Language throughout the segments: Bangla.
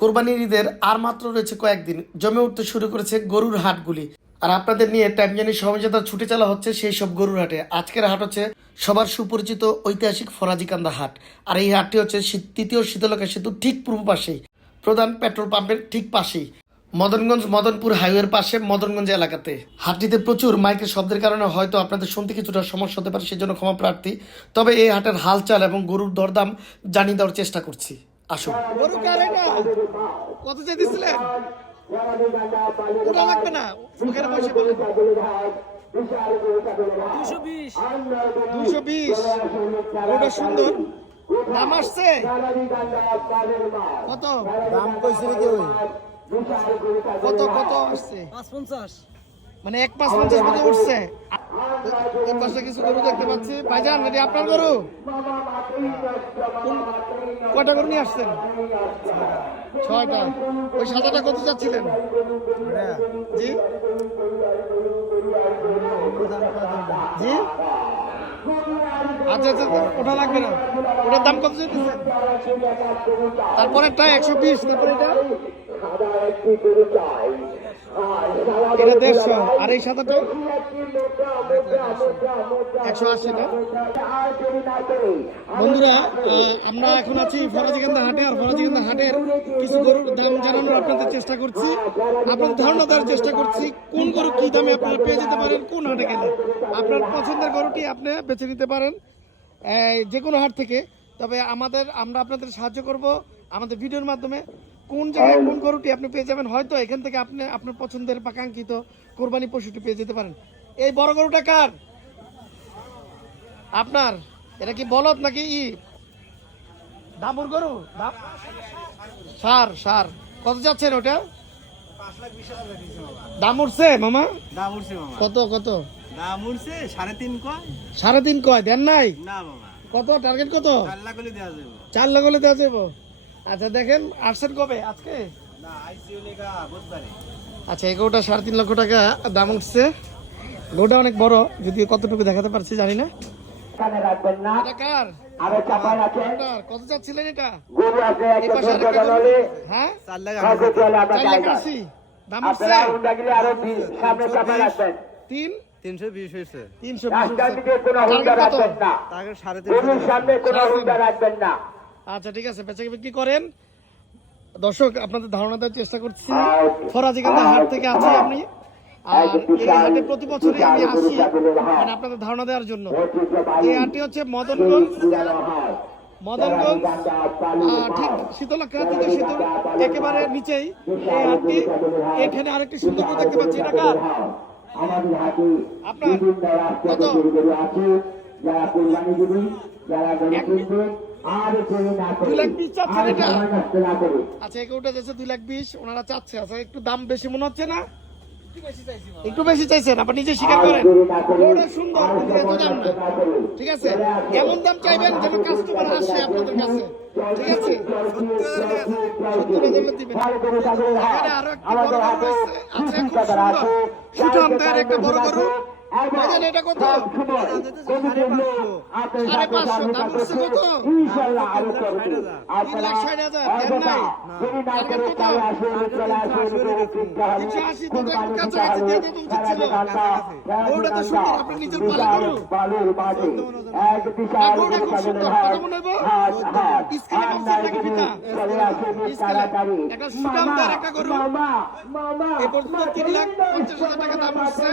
কোরবানির ঈদের আর মাত্র রয়েছে কয়েকদিন। জমে উঠতে শুরু করেছে গরুর হাটগুলি। আর আপনাদের নিয়ে ট্যামজানি সমঝোতা ছুটে চলা হচ্ছে সেই সব গরুর হাটে। আজকের হাট হচ্ছে সবার সুপরিচিত ঐতিহাসিক ফরাজিকান্দা হাট। আর এই হাটটি হচ্ছে তৃতীয় শীতলকা সেতু ঠিক পূর্ব পাশেই। প্রধান পেট্রোল পাম্পের ঠিক পাশেই। মদনগঞ্জ মদনপুর হাইওয়ের পাশে মদনগঞ্জ এলাকাতে। হাটটিতে প্রচুর মাইকের শব্দের কারণে হয়তো আপনাদের শুনতে কিছুটা সমস্যা হতে পারে, সেজন্য ক্ষমা প্রার্থী। তবে এই হাটের হালচাল এবং গরুর দরদাম জানিয়ে দেওয়ার চেষ্টা করছি। আসুন। গরু কারে না কত চেয়ে দিছিলেন? ওটা লাগবে না। ওখানে দুশো বিশ। দুশো বিশ। ওটা সুন্দর। দাম আসছে? কত? দাম কইছে নাকি ওই? কত কত আসছে? পাঁচ পঞ্চাশ। মানে এক পাঁচ পঞ্চাশ মতো উঠছে। ওই পাশে কিছু গরু দেখতে পাচ্ছি। ভাইজান এটি আপনার গরু? কয়টা গরু নিয়ে আসছেন? ছয়টা। ওই সাদাটা কত চাচ্ছিলেন? জি? জি? আচ্ছা আচ্ছা আচ্ছা, ওটা লাগবে না। ওটার দাম কত চাইতেছেন? তারপরেরটা একশো বিশ তারপরে এটা এটা একশো আশি না বন্ধুরা আমরা এখন আছি ফরাজিকান্দা হাটে, আর ফরাজিকান্দা হাটের কিছু গরুর দাম জানানোর আপনাদের চেষ্টা করছি। আপনার ধারণা দেওয়ার চেষ্টা করছি, কোন গরু কি দামে আপনারা পেয়ে যেতে পারেন, কোন হাটে গেলে। আপনার পছন্দের গরুটি আপনি বেছে নিতে পারেন যে কোনো হাট থেকে। তবে আমাদের, আমরা আপনাদের সাহায্য করব আমাদের ভিডিওর মাধ্যমে। কোন জায়গায় কোন গরুটি আপনি পেয়ে যাবেন হয়তো এখান থেকে আপনি আপনার পছন্দের বা কাঙ্ক্ষিত কোরবানি পশুটি পেয়ে যেতে পারেন। এই বড় গরুটা কার? আপনার? এটা কি বলদ নাকি ই? দামুর গরু? দাম সার সার। কত যাচ্ছেন ওটা দাম উঠছে মামা। দাম উঠছে মামা? কত কত? দাম উঠছে সাড়ে তিন কয়। সাড়ে তিন কয় দেন নাই? না মামা। কত? টার্গেট কত? চার লাখ হলে দেওয়া যাবে চার লাখ হলে দেওয়া যাব আচ্ছা দেখেন আসছেন কবে আজকে? আচ্ছা এগারোটা সাড়ে তিন লক্ষ টাকা দাম উঠছে। গোটা অনেক বড় যদি কতটুকু দেখাতে পারছি জানি না। কত চাচ্ছিলেন এটা? হ্যাঁ? দাম উঠছে? আপনারা হুন্ডা গেলে আরও বি- সামনে চাপায় তিন? তিনশো বিশ হয়েছে। তিনশো বিশ সামনে কোনো রাখবেন না। আচ্ছা ঠিক আছে বেচা বিক্রি করেন। দর্শক আপনাদের ধারণা দেওয়ার চেষ্টা করছি। ফরাজিকান্দা হাট থেকে আছি আপনি আর এই হাটে প্রতি বছরই আমি আসি মানে আপনাদের ধারণা দেওয়ার জন্য। এই হাটটি হচ্ছে মদনগঞ্জ মদনগঞ্জ আহ, ঠিক শীতলক্ষা থেকে শীতল একেবারে নিচেই এই হাটটি। এখানে আরেকটি সুন্দর করে দেখতে পাচ্ছি এটা কার? আপনার কত? যারা কোরবানি যারা এক- দুই লাখ বিশ চাচ্ছেন এটা? আচ্ছা এগুলোটা যাচ্ছে দুই লাখ বিশ ওনারা চাচ্ছে। আচ্ছা একটু দাম বেশি মনে হচ্ছে না? একটু বেশি চাইছেন আপনি নিজে স্বীকার করেন। ওটা সুন্দর এত দাম না। ঠিক আছে এমন দাম চাইবেন যেন কাস্টমার আসে আপনাদের কাছে? ঠিক আছে? সত্তর হাজার দিবেন। এখানে আরও একটা বড় গরু রয়েছে। আছে খুব সুন্দর। সুঠাম একটা বড় গরু। বাজান এটা কত? সাড়ে পাঁচশো দাম উঠছে কত? তিন লাখ ষাট হাজার। দেন নাই টার্গেট কত? তিনশো আশি তো একটু কাছাকাছি দিয়ে দিতে উচিত ছিল। গরুটা তো সুন্দর আপনি নিজের পালা আর গরুটা খুব সুন্দর কত মনে হইব? স্ক্রিনে পাচ্ছেন নাকি পিতা একটা সুঠাম দেয়ের একটা গরু। এ পর্যন্ত তিন লাখ পঞ্চাশ হাজার টাকা দাম উঠছে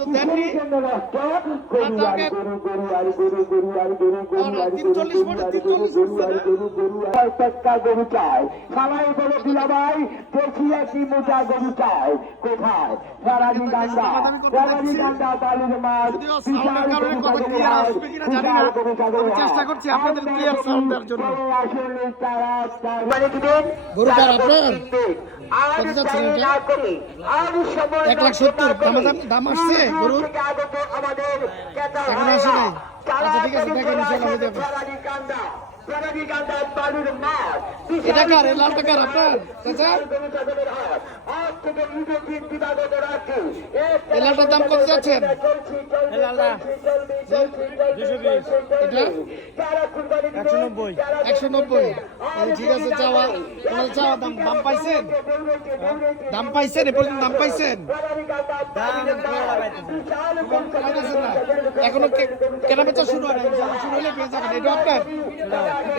না প্রত্যেকটা গরু চায় সবাই বলে দিলা ভাই দেখি একটি মোটা গরু চায় কোথায় সারাদি গান্ডা সারাদি গান্ডা বালুর মাছ জানি না আমি চেষ্টা করছি আপনাদের ক্লিয়ার সাউন্ড দেওয়ার জন্য গরু আপনার? কত যাচ্ছেন এটা? এক লাখ সত্তর দাম দাম- আসছে গরুর এখন আসে নাই আচ্ছা ঠিক আছে দেখেন ইনশাল্লাহ হয়ে যাবে এটা কার? লালটা কার আপনার? চাচা? এই লালটার দাম কত যাচ্ছেন? এটা? একশো নব্বই। ঠিক আছে চাওয়া চাওয়া দাম দাম পাইছেন? দাম পাইছেন? এ পর্যন্ত দাম পাইছেন? এখনও কেনা বেচা শুরু হয় শুরু হলে পেয়ে যাবেন। এটা আপনার?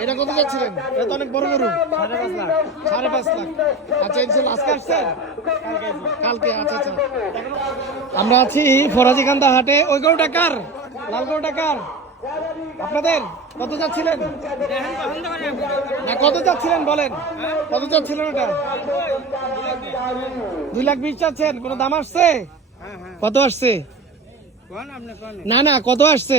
এটা কত যাচ্ছিলেন? এটা তো অনেক বড় গরু। সাড়ে পাঁচ লাখ। আচ্ছা ইনশাল্লাহ আজকে আসছেন কালকে আচ্ছা আচ্ছা। আমরা আছি ফরাজিকান্দা হাটে। ওই গরুটা কার? লাল গরুটা কার? আপনাদের? কত যাচ্ছিলেন? না, কত যাচ্ছিলেন বলেন? কত যাচ্ছিলেন ওটা? দুই লাখ বিশ চাচ্ছেন কোনো দাম আসছে? কত আসছে? না না কত আসছে?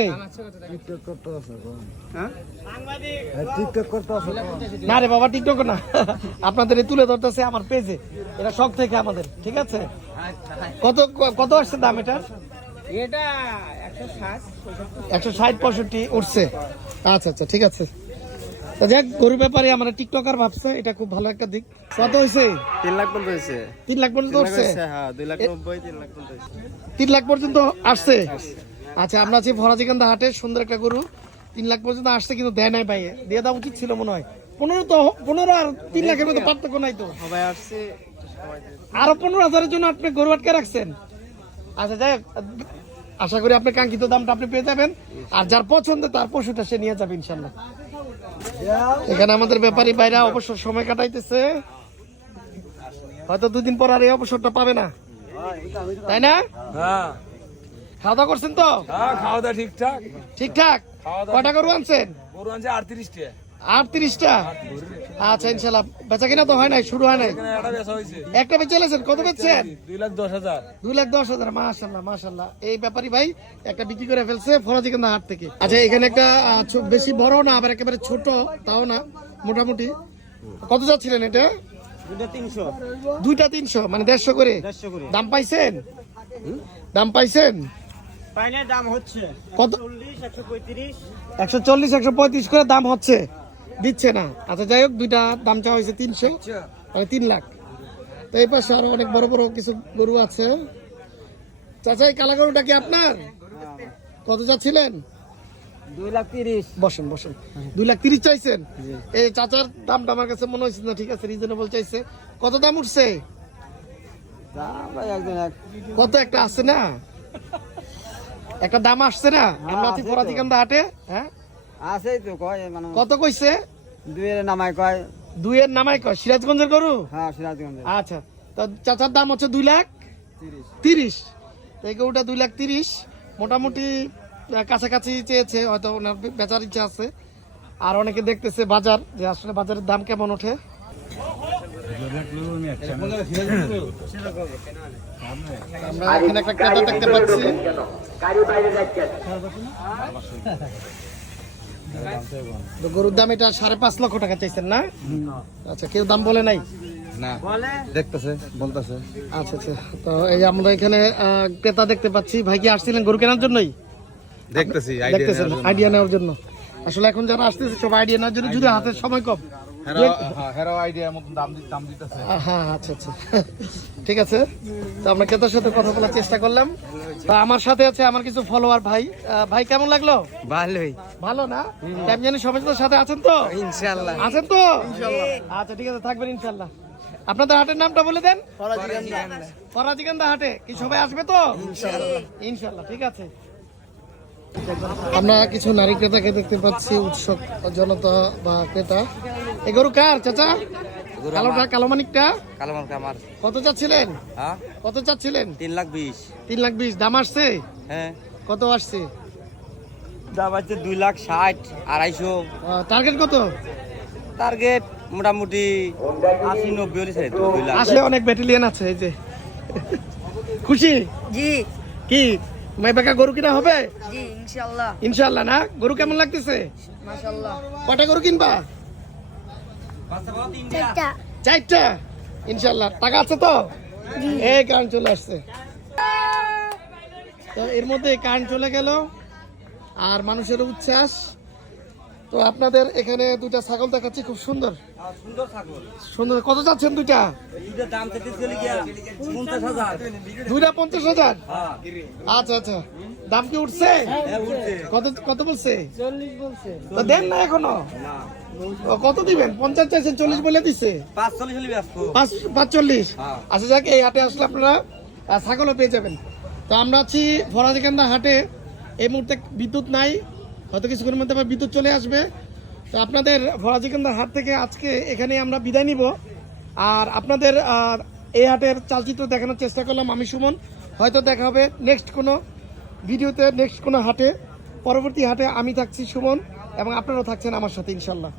না রে বাবা টিকটক না। আপনাদের তুলে ধরতেছে আমার পেজে এটা শখ থেকে আমাদের ঠিক আছে? কত কত আসছে দাম এটার? এটা একশো ষাট পঁয়ষট্টি উঠছে। আচ্ছা আচ্ছা ঠিক আছে। তা যাক গরু ব্যাপারে আমার টিকটকার ভাবছে এটা খুব ভালো একটা দিক। কত হয়েছে তিন লাখ পর্যন্ত হয়েছে তিন লাখ পর্যন্ত উঠছে হ্যাঁ দুই লাখ নব্বই তিন লাখ পর্যন্ত তিন লাখ পর্যন্ত আসছে? আচ্ছা আমরা আছি হাটে সুন্দর একটা গরু। তিন লাখ পর্যন্ত আসছে কিন্তু দেয় নাই ভাই। দিয়ে দেওয়া উচিত ছিল মনে হয়। পনেরো তো পনেরো আর তিন লাখের মধ্যে পার্থক্য নাই তো। আরও পনেরো হাজারের জন্য আপনি গরু আটকে রাখছেন। আচ্ছা যাই আশা করি আপনি কাঙ্ক্ষিত দামটা আপনি পেয়ে যাবেন। আর যার পছন্দ তার পশুটা সে নিয়ে যাবে ইনশাল্লাহ। এখানে আমাদের ব্যাপারী বাইরা অবসর সময় কাটাইতেছে। হয়তো দুদিন পর আর এই অবসরটা পাবে না। তাই না? হ্যাঁ। খাওয়া দাওয়া করছেন তো? হ্যাঁ খাওয়া দাওয়া ঠিকঠাক? ঠিকঠাক কটা গরু আনছেন? গরু আনছে আটত্রিশটা। আটত্রিশটা? আচ্ছা ইনশাল্লাহ। বেচা কিনা তো হয় নাই শুরু হয় নাই। একটা বেচা চলেছেন কত বেচছেন? দুই লাখ দশ হাজার দুই লাখ দশ হাজার মাশাল্লাহ মাশাল্লাহ। এই ব্যাপারই ভাই একটা বিক্রি করে ফেলছে ফরাজিকান্দা হাট থেকে। আচ্ছা এখানে একটা বেশি বড় না আবার একেবারে ছোট তাও না মোটামুটি। কত যাচ্ছিলেন এটা? দুইটা তিনশো। মানে দেড়শো করে? দাম পাইছেন? দাম পাইছেন? দাম হচ্ছে। কত? একশো চল্লিশ একশো পঁয়ত্রিশ করে দাম হচ্ছে। দিচ্ছে না। আচ্ছা যাই হোক দুইটা দাম চাওয়া হয়েছে তিনশো মানে তিন লাখ। তো এই পাশে আরও অনেক বড় বড় কিছু গরু আছে। চাচা এই কালা গরুটা কি আপনার? কত যাচ্ছিলেন? দুই লাখ তিরিশ। বসেন বসেন। দুই লাখ তিরিশ চাইছেন? এই চাচার দামটা আমার কাছে মনে হয়েছে না ঠিক আছে রিজনেবল চাইছে। কত দাম উঠছে? কত একটা আছে না? একটা দাম আসছে না? আমরা আছি পরাতিকান্দা হাটে হ্যাঁ? আছেই তো কয় মানে কত কইছে? দুইয়ের নামায় কয়। দুইয়ের নামাই কয় সিরাজগঞ্জের গরু? হ্যাঁ সিরাজগঞ্জে আচ্ছা তো চাচার দাম হচ্ছে দুই লাখ তিরিশ। এই গরুটা দুই লাখ তিরিশ। মোটামুটি কাছাকাছি চেয়েছে হয়তো ওনার বেচার ইচ্ছা আছে। আর অনেকে দেখতেছে বাজার যে আসলে বাজারের দাম কেমন ওঠে। আমরা এখানে একটা ক্রেতা দেখতে পাচ্ছি। তো গরুর দাম এটা সাড়ে পাঁচ লক্ষ টাকা চাইছেন না? আচ্ছা কেউ দাম বলে নাই? দেখতেছে বলতেছে। আচ্ছা আচ্ছা। তো এই আমরা এখানে আহ, ক্রেতা দেখতে পাচ্ছি ভাই কি আসছিলেন গরু কেনার জন্যই? দেখতেছি দেখতেছেন আইডিয়া নেওয়ার জন্য। আসলে এখন যারা আসতেছে সব আইডিয়া নেওয়ার জন্য যদি হাতে সময় কম। হ্যাঁ আচ্ছা আচ্ছা। ঠিক আছে। তো আমরা ক্রেতার সাথে কথা বলার চেষ্টা করলাম। তো আমার সাথে আছে আমার কিছু ফলোয়ার ভাই। ভাই কেমন লাগল? ভালোই। ভালো না? সমাজের সাথে আছেন তো? ইনশাল্লাহ আছেন তো? আচ্ছা ঠিক আছে থাকবেন ইনশাল্লাহ আপনাদের হাটের নামটা বলে দেন। ফরাজিকান্দা হাটে। কি সবাই আসবে তো? ইনশাল্লাহ ঠিক আছে। আমরা কিছু নারী ক্রেতাকে দেখতে পাচ্ছি উৎসব জনতা বা ক্রেতা। এ গরু কার চাচা? কালোটা কালো মানিকটা? কালামার কামার কত চাচ্ছিলেন? কত চাচ্ছিলেন? তিন লাখ বিশ। তিন লাখ বিশ। দাম আসছে? হ্যাঁ। কত আসছে? দাম আছে দুই লাখ ষাট আড়াইশো। টার্গেট কত? টার্গেট মোটামুটি আশি নব্বই হলে ছেড়ে দেবো, দুই লাখ। আসলে অনেক ব্যাটালিয়ান আছে এই যে। খুশি? জি। কি? মাই গরু কিনা হবে? ইনশাল্লাহ ইনশাল্লাহ না? গরু কেমন লাগতেছে? কটা গরু কিনবা? চারটা। ইনশাল্লাহ টাকা আছে তো? এই কারেন্ট চলে আসছে। তো এর মধ্যে কারেন্ট চলে গেল। আর মানুষের উচ্ছ্বাস। তো আপনাদের এখানে দুইটা ছাগল দেখাচ্ছি খুব সুন্দর। সুন্দর ছাগল। সুন্দর। কত চাচ্ছেন দুইটা? দাম দুইটা পঞ্চাশ হাজার? হ্যাঁ। আচ্ছা আচ্ছা। দাম কি উঠছে? হ্যাঁ, কত কত বলছে? তো দেন না এখনও। ও, কত দিবেন? পঞ্চাশ চাইছেন চল্লিশ বলে দিছে। পাঁচ চল্লিশ পাঁচ পাঁচচল্লিশ? হ্যাঁ। আচ্ছা যাক এই হাটে আসলে আপনারা ছাগলও পেয়ে যাবেন। তো আমরা আছি ফরাজিকান্দা হাটে। এই মুহূর্তে বিদ্যুৎ নাই। হয়তো কিছুক্ষণের মধ্যে আবার বিদ্যুৎ চলে আসবে। তো আপনাদের ভরাজিকান্দার হাট থেকে আজকে এখানে আমরা বিদায় নিব। আর আপনাদের এই হাটের চালচিত্র দেখানোর চেষ্টা করলাম আমি, সুমন। হয়তো দেখা হবে নেক্সট কোনো ভিডিওতে নেক্সট কোনো হাটে। পরবর্তী হাটে আমি থাকছি, সুমন, এবং আপনারাও থাকছেন আমার সাথে ইনশাল্লাহ